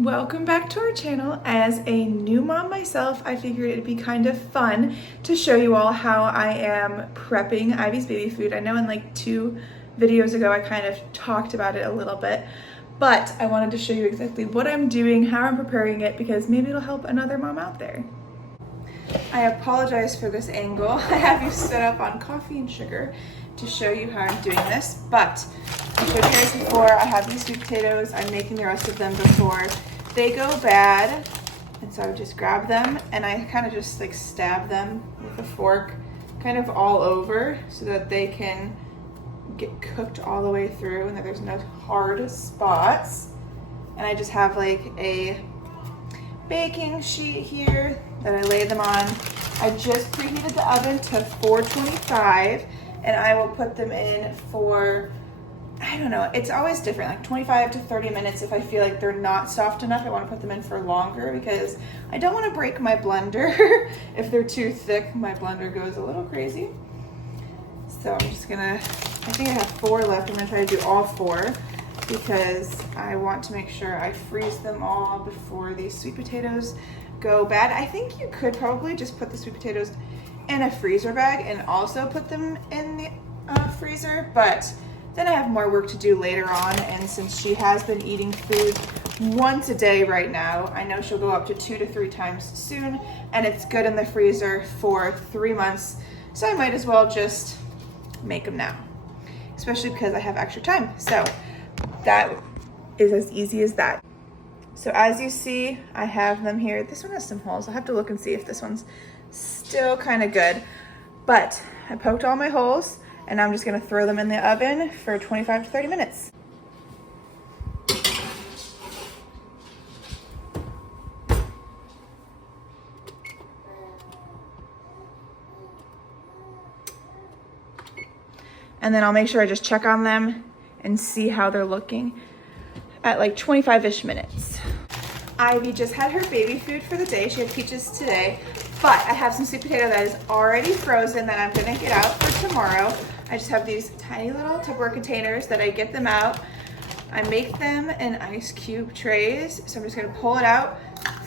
Welcome back to our channel. As a new mom myself, I figured it'd be kind of fun to show you all how I am prepping Ivy's baby food. I know in like 2 videos ago I kind of talked about it a little bit, but I wanted to show you exactly what I'm doing, how I'm preparing it, because maybe it'll help another mom out there. I apologize for this angle. I have you set up on coffee and sugar to show you how I'm doing this, but I showed you guys before, I have these sweet potatoes. I'm making the rest of them before they go bad. And so I just grab them and I kind of just like stab them with a fork kind of all over so that they can get cooked all the way through and that there's no hard spots. And I just have like a baking sheet here that I lay them on. I just preheated the oven to 425 and I will put them in for, I don't know, it's always different, like 25 to 30 minutes. If I feel like they're not soft enough, I want to put them in for longer because I don't want to break my blender. If they're too thick, my blender goes a little crazy. So I'm just gonna, I think I have 4 left. I'm gonna try to do all 4 because I want to make sure I freeze them all before these sweet potatoes go bad. I think you could probably just put the sweet potatoes in a freezer bag and also put them in the freezer, but then I have more work to do later on, and since she has been eating food once a day right now, I know she'll go up to 2 to 3 times soon, and it's good in the freezer for 3 months, so I might as well just make them now, especially because I have extra time. So that is as easy as that. So as you see, I have them here. This one has some holes. I'll have to look and see if this one's still kind of good, but I poked all my holes and I'm just gonna throw them in the oven for 25 to 30 minutes. And then I'll make sure I just check on them and see how they're looking at like 25-ish minutes. Ivy just had her baby food for the day. She had peaches today, but I have some sweet potato that is already frozen that I'm gonna get out for tomorrow. I just have these tiny little Tupperware containers that I get them out. I make them in ice cube trays. So I'm just gonna pull it out,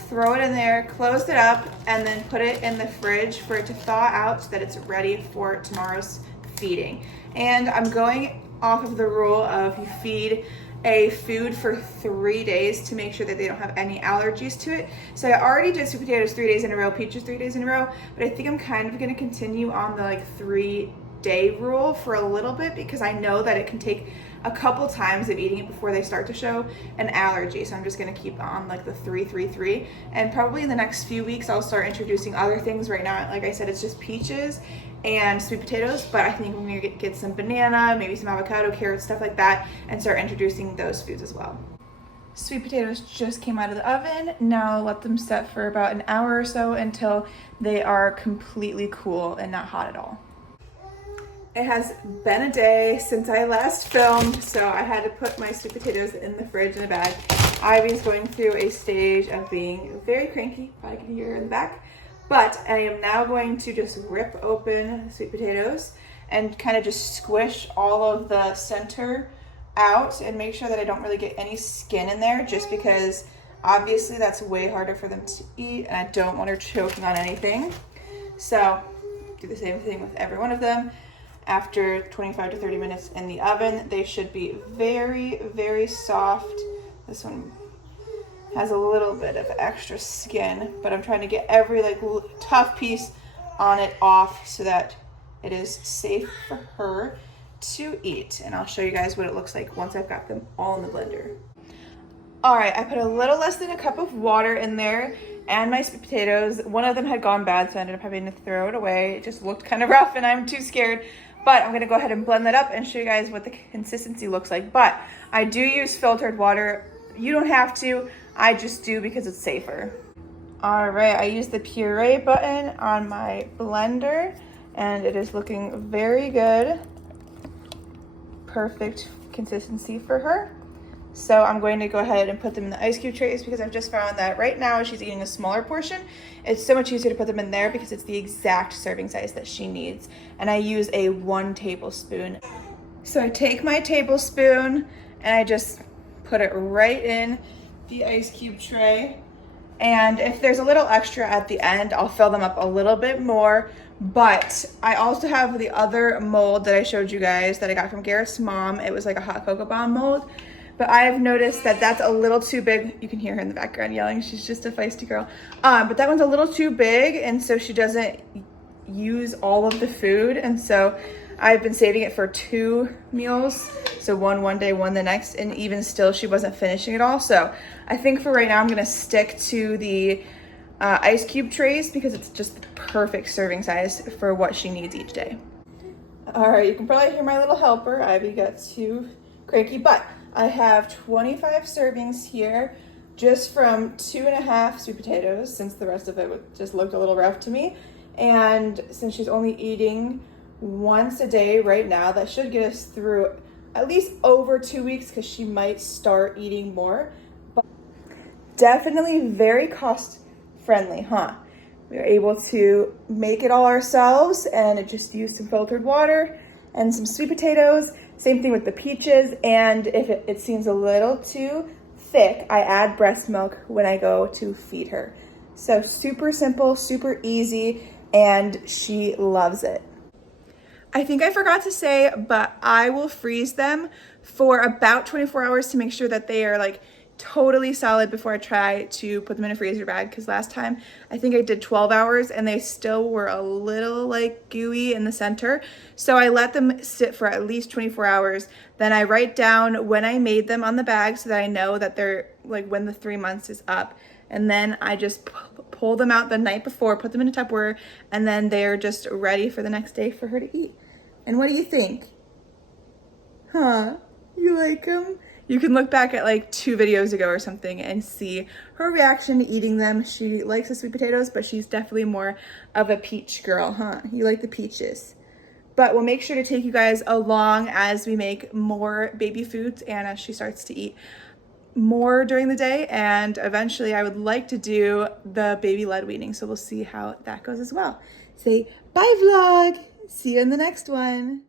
throw it in there, close it up, and then put it in the fridge for it to thaw out so that it's ready for tomorrow's feeding. And I'm going off of the rule of you feed a food for 3 days to make sure that they don't have any allergies to it. So I already did sweet potatoes 3 days in a row, peaches 3 days in a row, but I think I'm kind of gonna continue on the like 3-day rule for a little bit because I know that it can take a couple times of eating it before they start to show an allergy. So I'm just gonna keep on like the 3-3-3, and probably in the next few weeks I'll start introducing other things. Right now, like I said, it's just peaches and sweet potatoes, but I think I'm gonna get some banana, maybe some avocado, carrots, stuff like that, and start introducing those foods as well. Sweet potatoes just came out of the oven. Now I'll let them set for about an hour or so until they are completely cool and not hot at all. It has been a day since I last filmed, so I had to put my sweet potatoes in the fridge in a bag. Ivy's going through a stage of being very cranky, probably can hear her in the back, but I am now going to just rip open sweet potatoes and kind of just squish all of the center out and make sure that I don't really get any skin in there, just because obviously that's way harder for them to eat and I don't want her choking on anything. So do the same thing with every one of them. After 25 to 30 minutes in the oven, they should be very, very soft. This one has a little bit of extra skin, but I'm trying to get every like tough piece on it off so that it is safe for her to eat. And I'll show you guys what it looks like once I've got them all in the blender. All right, I put a little less than a cup of water in there and my sweet potatoes. One of them had gone bad, so I ended up having to throw it away. It just looked kind of rough and I'm too scared. But I'm gonna go ahead and blend that up and show you guys what the consistency looks like. But I do use filtered water. You don't have to, I just do because it's safer. All right, I use the puree button on my blender and it is looking very good. Perfect consistency for her. So I'm going to go ahead and put them in the ice cube trays because I've just found that right now she's eating a smaller portion. It's so much easier to put them in there because it's the exact serving size that she needs. And I use a 1 tablespoon. So I take my tablespoon and I just put it right in the ice cube tray. And if there's a little extra at the end, I'll fill them up a little bit more. But I also have the other mold that I showed you guys that I got from Garrett's mom. It was like a hot cocoa bomb mold. But I have noticed that that's a little too big. You can hear her in the background yelling. She's just a feisty girl. But that one's a little too big, and so she doesn't use all of the food. And so I've been saving it for 2 meals. So one day, one the next. And even still, she wasn't finishing it all. So I think for right now, I'm going to stick to the ice cube trays because it's just the perfect serving size for what she needs each day. All right, you can probably hear my little helper. Ivy got too cranky, but I have 25 servings here just from 2.5 sweet potatoes, since the rest of it just looked a little rough to me. And since she's only eating once a day right now, that should get us through at least over 2 weeks because she might start eating more. But definitely very cost friendly, huh? We were able to make it all ourselves and just use some filtered water and some sweet potatoes. Same thing with the peaches. And if it seems a little too thick, I add breast milk when I go to feed her. So super simple, super easy, and she loves it. I think I forgot to say, but I will freeze them for about 24 hours to make sure that they are like totally solid before I try to put them in a freezer bag, because last time I think I did 12 hours and they still were a little like gooey in the center. So I let them sit for at least 24 hours. Then I write down when I made them on the bag so that I know that they're like when the 3 months is up. And then I just pull them out the night before, put them in a Tupperware, and then they're just ready for the next day for her to eat. And what do you think? Huh? You like them? You can look back at like 2 videos ago or something and see her reaction to eating them. She likes the sweet potatoes, but she's definitely more of a peach girl, huh? You like the peaches. But we'll make sure to take you guys along as we make more baby foods and as she starts to eat more during the day. And eventually I would like to do the baby led weaning. So we'll see how that goes as well. Say bye vlog. See you in the next one.